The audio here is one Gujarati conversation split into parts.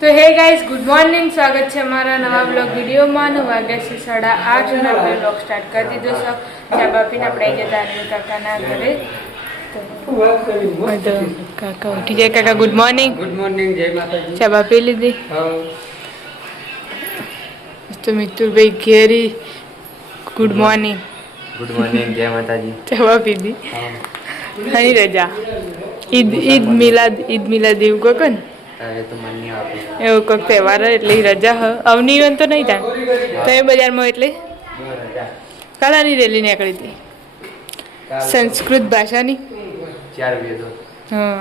તો હે ગાઈઝ ગુડ મોર્નિંગ, સ્વાગત છે અમારા નવા બ્લોગ વિડીયોમાં. વાગ્યા છે 8:30 અને આપણે બ્લોગ સ્ટાર્ટ કરી દીધો છે. ચા બાપીને આપણે આવી જતા અનિલ કાકાના ઘરે. તો કાકા ઉઠી જાય. કાકા ગુડ મોર્નિંગ. ગુડ મોર્નિંગ, જય માતાજી. ચા બાપી લીધી? તો મિતુભાઈ ઘેરી ગુડ મોર્નિંગ. ગુડ મોર્નિંગ, જય માતાજી. ચા બાપી દી ઘણી રજા. ઈદ મિલાદ એવું કહો ને, એવું કોઈક તહેવાર એટલે રજા હ. અવની તો નહીં થાય તો એ બજારમાં એટલે કાલાની રેલી નીકળી હતી સંસ્કૃત ભાષાની. હા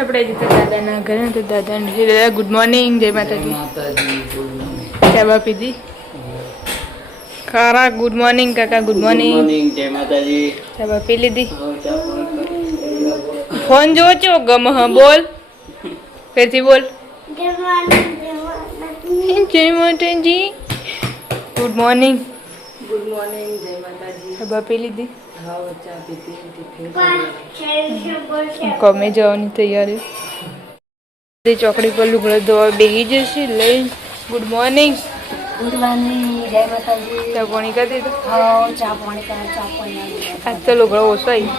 આપણે જતા દાદાના ઘરે. તો દાદા ગુડ મોર્નિંગ, જય માતાજી. ચા બા પીધી? ખરા ગુડ મોર્નિંગ કાકા. ગુડ મોર્નિંગ, જય માતાજી. ચા બા પી લીધી? ફોન જોવો છો ગમ? હા બોલ, ફેરથી બોલ. જય માતાજી. Good morning. ગુડ મોર્નિંગ, જય માતાજી. ચા બા પી લીધી? હા, ચા પીધી. કમે જવાની તૈયારી. ચોકડી પર લુગડો ધોવા બેસી જશે લઈ. Good morning. ગુડ મોર્નિંગ, જય માતાજી. ચા પાણી કરી દીધું? હા, ચા પાણી. આજ તો લુગડો ઓછો આવી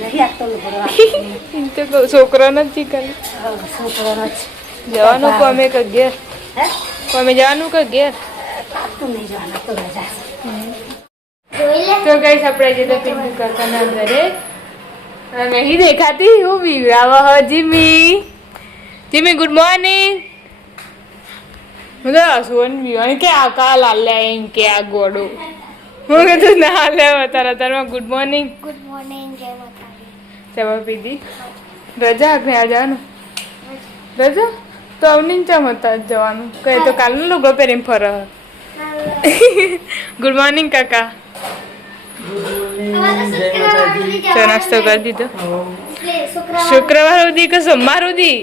નહીં આપતો લોકો. છોકરો નથી ખાલી છોકરાનો જ જવાનું કોમે કે ઘેર? હે કોમે જવાનું કે ઘેર? આપતું નહીં જવાના તો રજા. તો ગાઈસ આપણે જતા પિન્ટુ કાકાના ઘરે. નહીં દેખાતી હું બીવડાવ જીમી. Jimmy good morning. સુવન બીવાની કે આ કા લાલ્યા એમ કે આ ગોડો. હું કીધું ના લે તારા ગુડ મોર્નિંગ. ગુડ મોર્નિંગ, જય માતાજી. ચા પીધી? રજા આપણે આ જવાનું? રજા તો અવની ચમ હતા જવાનું કહે તો કાલનો લુગડો પહેરીને ફર. ગુડ મોર્નિંગ કાકા. ચા નાસ્તો કરી દીધો? શુક્રવાર સુધી કે સોમવાર સુધી?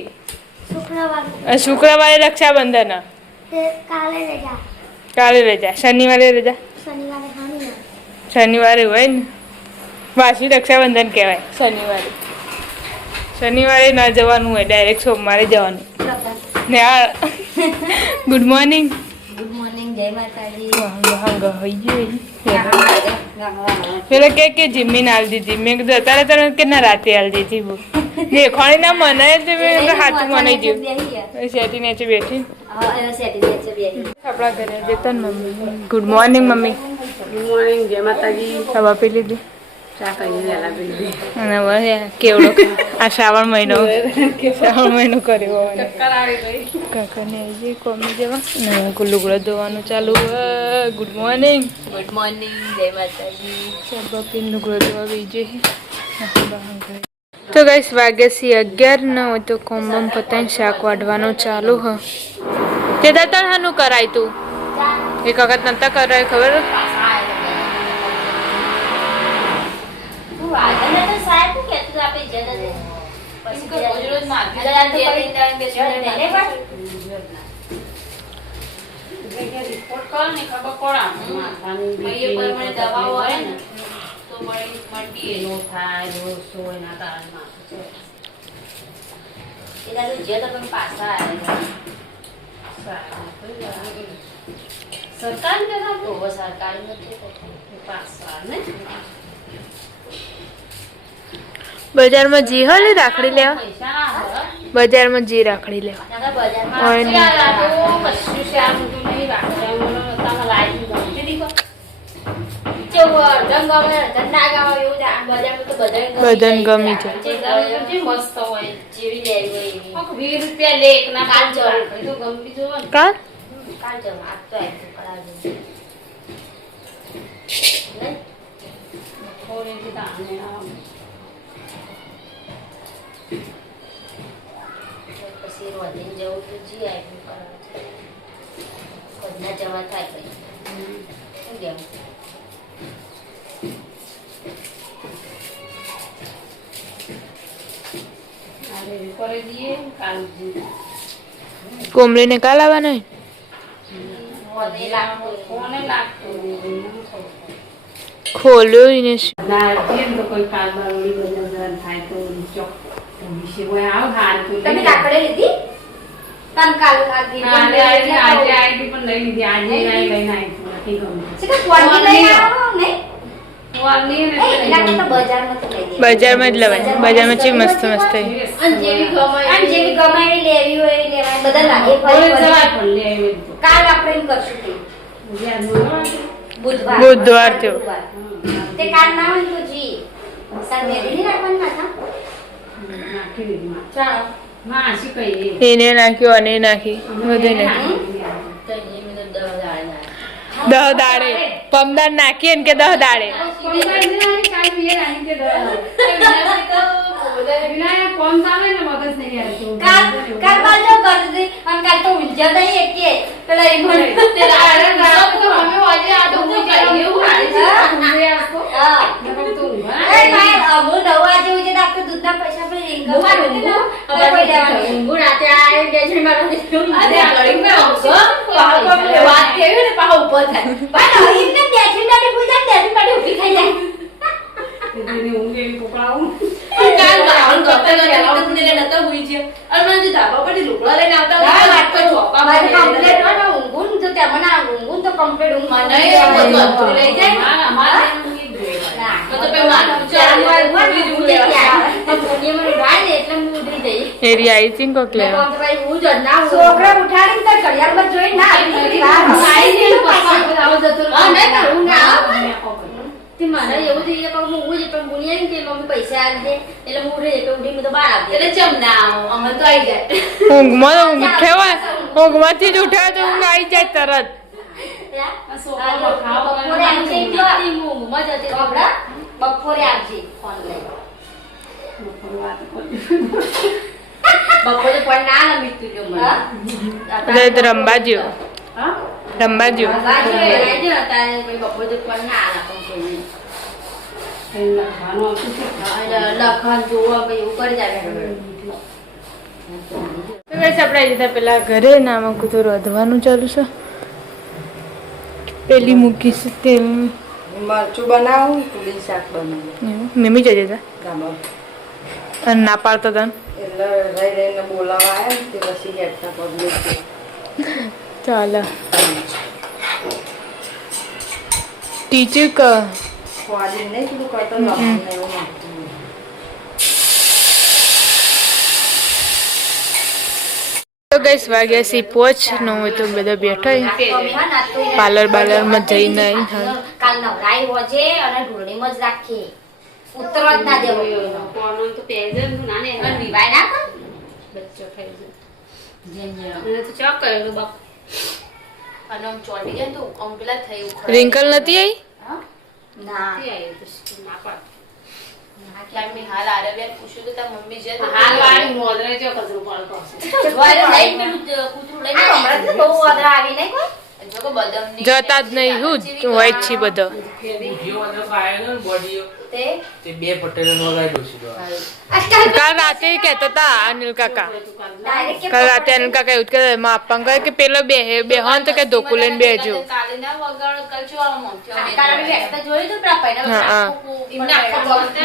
શુક્રવારે રક્ષાબંધન. કાલે રજા. શનિવારે રજા? શનિવારે હોય ને વાસી રક્ષાબંધન કહેવાય. શનિવારે ના જવાનું હોય, ડાયરેક્ટ સોમવારે જવાનું. ને આ ગુડ મોર્નિંગ. ગુડ મોર્નિંગ, જય માતાજી. પેલા કે જીમીને હાલ દીધી. મેં કીધું અત્યારે તને કે ના રાતે હાલ દીધી. દેખાણી ના મનાય તો મેં હાથું મનાઈ ગયું. સેટી નીચે બેઠી આપણા ઘરે જતો ને mummy. Good morning mummy. Good morning, જય માતાજી. ખબર પી લીધી? ચા કઈ વહેલા પી અને કેવડો આ શ્રાવણ મહિનો કર્યો કાકાને આવી કોમી જવા લુગડો ધોવાનું ચાલુ. Good morning. ગુડ મોર્નિંગ, જય માતાજી. સબ લુગડો ધોવા બીજે. તો ગાઈસ વાગ્યા છે 11 ન હોય તો કોમ્બમ પતાઈને શાક વાઢવાનું ચાલુ હ. તે દાતા હાનું કરાય તું એક વખત નતા કરાય ખબર? બજારમાં જી હલે રાખડી લેવા. બજારમાં જી રાખડી લેવા. બધાને ગમી છે. જવા થાય કોમલીને કાલ આવવાનો? ખોલ્યો એને તમે લાકડે લીધી? તમ કાલ ખાધી આજે આવી પણ લઈ લીધી આજે લઈને આવી નથી ગમતું છે કે કોની લઈ આવો ને વાલી ને એના કરતા બજારમાં તો લઈ દે બજારમાં જ લેવાય બજારમાં ચી મસ્ત મસ્ત હોય અને જેવી ગમાઈ લેવી હોય એ લેવાય બધા લાગે ફરી જવા પણ લે આવી કાલ આપણે એમ કરશું તે બુધવાર બુધવાર થયો. તે કાલ ના હોય તો જી સર મેરી ની રાખવાની માથા નાખી દીધી ચાલો માં આશી કઈ એને નાખ્યું અને એ નાખી બધે નાખ્યું તો એ મને દવા દાળ 10 દાડે પમદાર નાખીએ ને કે 10 દાડે કાલ કાલ બાજુ કર દે અને કાલ તો ઉલઝા નહીં એકે પેલા એ મને એરી આવી હતી કોક લે છોકરા ઉઠાડીને તો ઘડિયાળમાં જોઈ ના તે મારા એવું થઈ ગયા હું ઉઠી પણ બોલ્યા ને કે મમ્મી પૈસા આલી દે એટલે હું ઉઠી તો ઉઠી તો બહાર આવી એટલે ચમ ના આવો અમે તો આવી જાય ઊંઘમાં ઉઠાવા ઊંઘમાંથી જ ઉઠાવે તો ઊંઘ આવી જાય તરત બપોરે આવજે ફોન લઈ બપોરે ફોન ના લમી તું જો મને એટલે રંબા જેવો રંબા જેવો બપોરે ફોન ના લખન જોવા એવું કરી જાય તો guys, આપણે આવી જતા પેલા ઘરે નામાં કુતો રોધવાનું ચાલુ છે પેલી મૂકીશ તેલ મરચું બનાવું પુલી શાક બનાવું મમ્મી જજે તા ગામમાં અને ના પાડતો તને એટલે રહી રહીને બોલાવા આવ્યા ને તે પછી હેઠતા પગલે ચાલો ટીચર ક સ્વાદી નહીં પેલું કરતો લખન એવું નાખતું તો ગઈસ વાગ્યા સી પોચ નો હોય તો બધા બેઠા પાર્લર બાર્લરમાં જઈને કાલ નવરાઈ હોજે અને ઢોળણીમાં જ રાખીએ ઉતરવા જ ના દેવો કોનો તો પેજે નાને અને વિવાય ના કર બચ્ચો ખાઈ જેમ જેમ મને તો ચોક કરેલું બાપ અને આમ ચોટી જાય તો આમ પેલા થયું રિંકલ નથી આવી ના નથી આવ્યું તો ના પાડ ક્યાંની હાલ આરવ્યા પૂછ્યું તો તાર મમ્મી જે હાલ વાળી મોદરે જો કચરો પડતો જોવાય લઈ પેલું કૂતરું લઈ જાય હમણાં તો બહુ ઓદરા આવી નહીં કોઈ જો કે બદામની જતા જ નહીં હું હોય જ છી બધો તે બે પટેલ નો લાગ્યો છે કાલ રાતે કહેતા હતા અનિલ કાકા ડાયરેક્ટ કાલ રાતે અનિલ કાકા એવું કે મારા પપ્પા કહે કે પેલો બે હોન તો કે ધોકુ લઈને બેજો કાલે ના વગાડ કલચો આવો મોંથ્યો કારણ કે એકતા જોઈ તો પેલા પૈના હા, હા. એમને આખો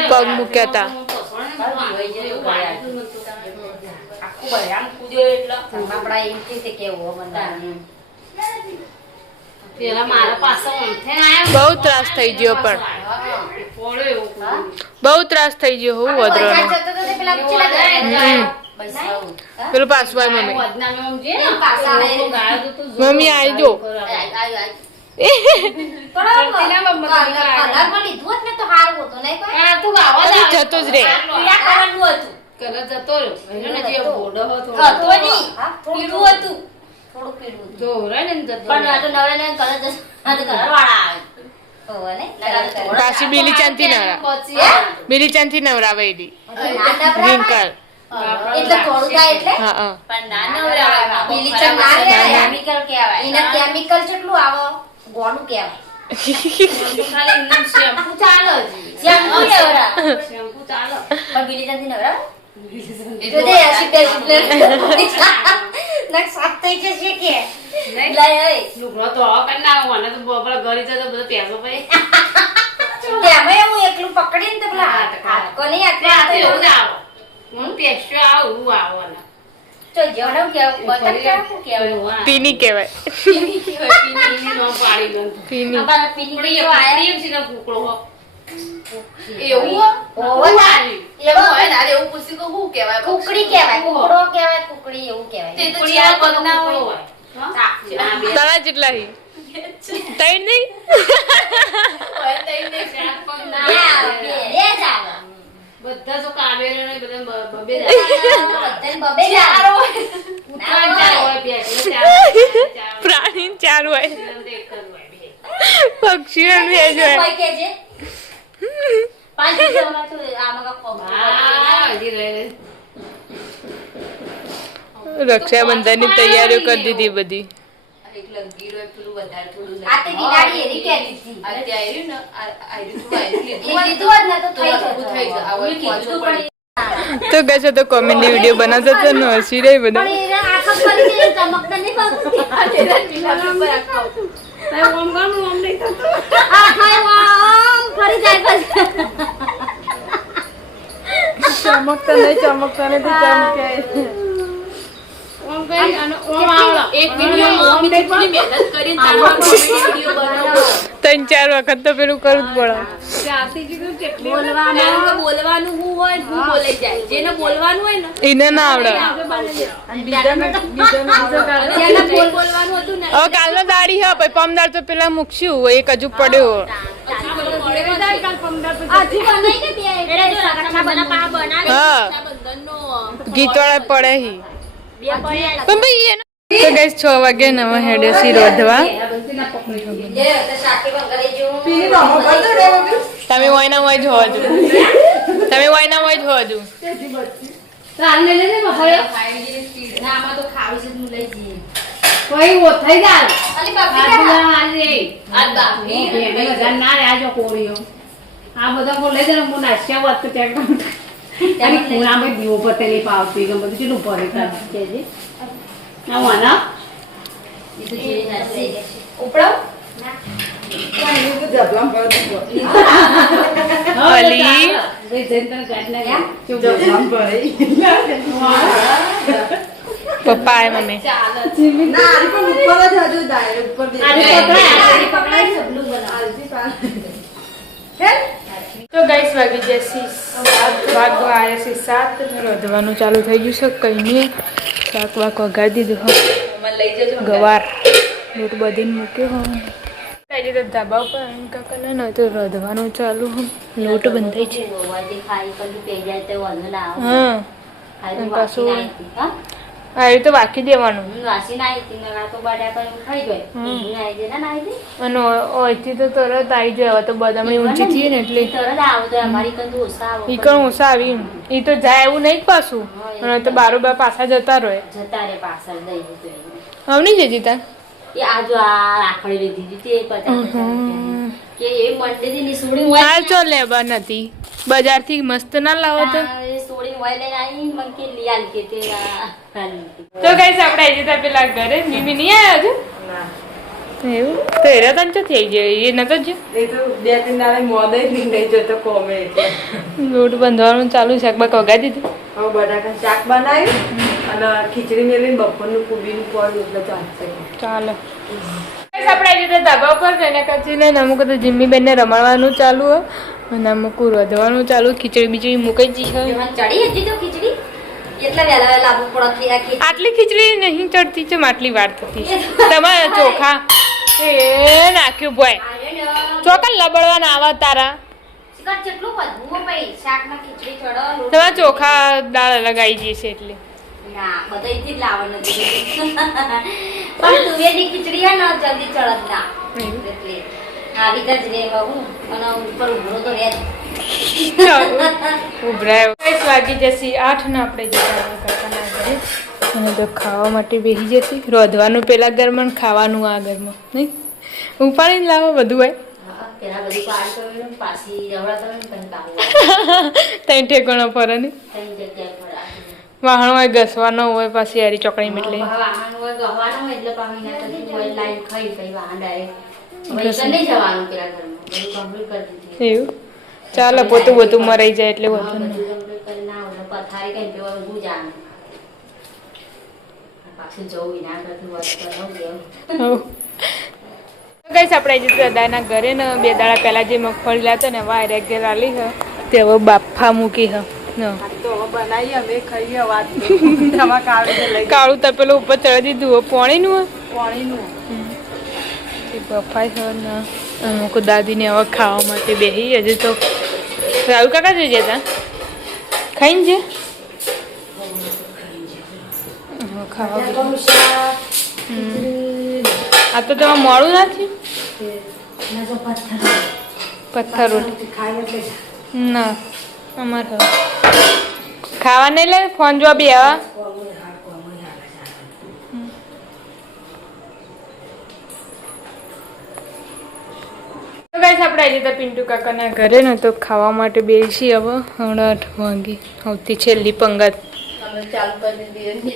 પગ મૂક્યા હતા આખું બરામ કૂદ્યો એટલે આપડા એમ કે કેવો બંધા પેલા મારા પાસે ઓંઠે આયા બહુ ત્રાસ થઈ ગયો પણ પોળો એવું બહુ ત્રાસ થઈ ગયો હું વધરવાનો પેલું પાછું આવી મમ્મી બદનામી આમ જે એમ પાછા આવે. ગાયો તો તું મમ્મી આવી જો જતો જ રે કલર જતો રહ્યો એને જે બોડો હતો જો રે ને જતો પાછી બીલી ચાંદી નવરા બીલી ચાંદી નવરાવે એની રિંકલ એટલે થોડું થાય એટલે હા હા પણ ના નવરાવાય પેલી ચમ ના કેમિકલ કહેવાય એના કેમિકલ કેટલું આવે ગોળું કહેવાય ખાલી ઇન્દમ શેમ્પુ ચાલે શેમ્પુ નવરા શેમ્પુ ચાલે પણ પેલી ચમ નવરા તો દે આશી નક સાત થઈ જશે કે લઈ હે લુગડો તો કઈ ના મને તો બપોર ઘરે જતો બધો પેસો પડી તેમાં હું એકલું પકડીને તો પેલા હાથ કોની આ તો એવું જ હાથ આવો હું પેસ્યો આવું આવવાના તો જણો કે બતક શું કહેવાય પીની કહેવાય પીની કહેવાય પીની પીની નો પાડી ગયો. પીની અમારા પીની પણ તો આયા પ્રેમ છે ને કુકડો હો. એવું એવું હોય ને એવું પૂછ્યું કે શું કહેવાય કુકડી કહેવાય કુકડો કહેવાય કુકડી એવું કહેવાય તે તો ચાર પગ ના હોય તારા જેટલા હી તઈ નહીં બધા તો કાવેરો ને બધા બબે બબે ચાર હોય ચાર હોય બે એટલે ચાર પ્રાણી ચાર હોય એક જ હોય બે. પક્ષીઓ બે જ હોય કોઈ કે છે 5 દિવસમાં તો આમાં કા હા હજી રહે. રક્ષાબંધનની તૈયારીઓ કરી દીધી બધી એક લંગીરો પેલું વધારે થોડું આ તે દિનાડી એરી કહેતી હતી અત્યારે ને આયરું લીધું જ ને તો થઈ જશે આવો કીધું પણ તો કહેશે તો કોમેડી વિડીયો બનાવતા તો ન હસી રહી બધા પણ એના આખા ફરી દે ચમકતા નહીં પાકતી આ તેરા ટીલા પર આખો ઓમ ગામ ઓમ નહીં થતો. આ ખાય આમ ફરી જાય બસ ચમકતા નહીં ચમકતા નહીં તો ચમકે ઓમ કઈ આનો ઓમ આવો એક વિડિયો ઓમ કેટલી મહેનત કરીને તારવાનો વિડિયો બનાવો. 3-4 વખત તો પેલું કરવું જ પડે ત્યાંથી કીધું કેટલી બોલવાનું હું હોય હું બોલાઈ જાય જેને બોલવાનું હોય ને એને ના આવડે જેને બોલવાનું હતું ને હવે કાલનો દાડી હા પછી પમદાર તો પેલા મૂકશું એક હજુ પડ્યો આથી બનાઈ કે બે એટલે જો રક્ષા બનાવે હા બંધનનો ગીત વાળા પડે હી બે પડ્યા પણ ભાઈ એનો તો ગાઈસ 6 વાગે નવા હેડે સી રોધવા જે તો શાકે બંગરે જો તમે વાયના વાય જોવા જો તમે વાયના વાય જોવા જો રાને લે ને મફળે ખાઈની સ્પીડ ના આમાં તો ખાવી છે હું લઈ જઈએ કોઈ ઓ થઈ જાય. અલી બાપી આ બાપી બધા ના રે આજો કોળીઓ આ બધા કો લઈ જને મુ નાશ્યા વાત તો ચેક અને ખૂણામાં દીવો પટેલી પાવતી કે બધું કેટલું ભરે કાઢી કેજે આવાના એ તો જે હશે ઉપડાવ અલી રે જેન્ટર ગાડના પપ્પા આય મમ્મી તો ગાઈસ વાગી જશે વાગવા આવ્યા છે 7 રોધવાનું ચાલુ થઈ ગયું છે કઈ નહીં શાક વાક વગાડી દીધું ગવાર લોટ બધીને મૂક્યો હોય આજે તો ધાબા ઉપર કાકા ના તો રોધવાનું ચાલુ લોટ બંધાઈ છે વાજે ખાઈ કરી પે જાય તો વાંધો ના આવે હા ખાઈ પાછું હા આ રીતે વાકી દેવાનું વાસી ના આવી તીંગા તો બાડા પર ખાઈ ગઈ આવી દે ના આવી દે અને ઓયથી તો તરત આવી જાય હવે તો બદામણી ઊંચી થઈએ ને એટલે તરત આવો તો અમારી કંદુ ઓછા આવો ઈ કણ ઓછા આવી એ તો જાય એવું નહીં પાછું અને તો બારોબાર પાછા જતા રહે જતા રે પાછળ દઈ દીધું આવની જતી તાર એ આજુ આ રાખડી લીધી હતી તે 50 કે એ મંડેથી ની સોડી હોય હાલ ચો લેવા નથી બજારથી મસ્ત ના લાવો તો સોડી હોય લઈને આવી મન કે લિયાલ કે તે તો ગાઈસ આપણે આવી જતા પેલા ઘરે મિમી નહીં આવ્યો છે એવું તો એરા તને તો થઈ જાય એ નતો જ લોટ બંધવાનું ચાલુ શાક બાક વગાડી દીધું બટાકા શાક બનાવ્યું અને ખીચડી મેળવીને બપોરનું પૂરીનું પડ્યું એટલે ચાલશે ચાલો આપણે આવી રીતે ધાબા ઉપર એના કાચીને અમુક તો જીમ્મી બેનને રમાડવાનું ચાલુ હોય અને અમુક વધવાનું ચાલુ ખીચડી બીજડી મૂકાઈ જી છે ચડી હતી તો ખીચડી એટલા વેલા લાવવું પડે આટલી ખીચડી નહીં ચડતી છે આટલી વાર થતી તમારા ચોખા એ નાખ્યું બોય ચોખા લબડવાના આવા તારા કેટલું વધવું ભાઈ શાકમાં ખીચડી ચડો તમારા ચોખા દાળ લગાવી જશે એટલે ના બધાથી જ લાવવાનું પણ તુવેરની ખીચડી હે ને જલ્દી ચડત ના એટલે આવી જ રે હું અને ઉપર ઉભરો તો રે ઉભરાયો 5 વાગી જશે 8 ને આપણે જતા કાકાના ઘરે અને તો ખાવા માટે બેસી જતી રોધવાનું પેલા ઘરમાં ને ખાવાનું આ ઘરમાં નહીં ઉપાડીને લાવો બધું હોય પેલા બધી પાડ કર્યું પાછી રવડા કર્યું પણ કામ ત્યાં ઠેકાણો ફરે ને કઈ જગ્યાએ પર વાહણ હોય ઘસવાનો હોય પાછી હારી ચોકડી મીટલી વાહન હોય ગહવાનો હોય એટલે પાણી ના કરતી હોય લાઈન ખાઈ પછી વાહન ડાયરેક્ટ હવે નહીં જવાનું પેલા ઘરમાં બધું કમ્પ્લીટ કરી દીધી એવું ચાલો પોતું બધું મરાઈ જાય એટલે વધુ બધું કમ્પ્લીટ કરી ના હોય પથારી કઈ પેવા બધું જાણે પાછું જવું વિના કરતું વાત કરો કેમ ગાઈસ આપણે આજે દાદાના ઘરે ને 2 દાડા પહેલા જે મગફળી લાતો ને હવે રેગ્યુલર આલી હ તે હવે બાફા મૂકી હ તો હવે બનાવીએ અમે ખાઈએ વાત આમાં કાળું તપેલું ઉપર ચડી દીધું પાણીનું પાણીનું તે બફાઈ હ ને અમુક દાદીને હવે ખાવા માટે બેસી હજુ તો રાહુલ કાકા જોઈ જતા ખાઈને છે ખાવા આ તો તમારે મોડું નથી પથ્થર રોટી ના અમાર ખાવા નહીં લે ફોન જોવા બી આવા ગાઈસ આપણે આજે તો પિન્ટુ કાકાના ઘરે ને તો ખાવા માટે બેસી હવે 8 વાગે આવતી છેલ્લી પંગત ચાલુ કરી દીધી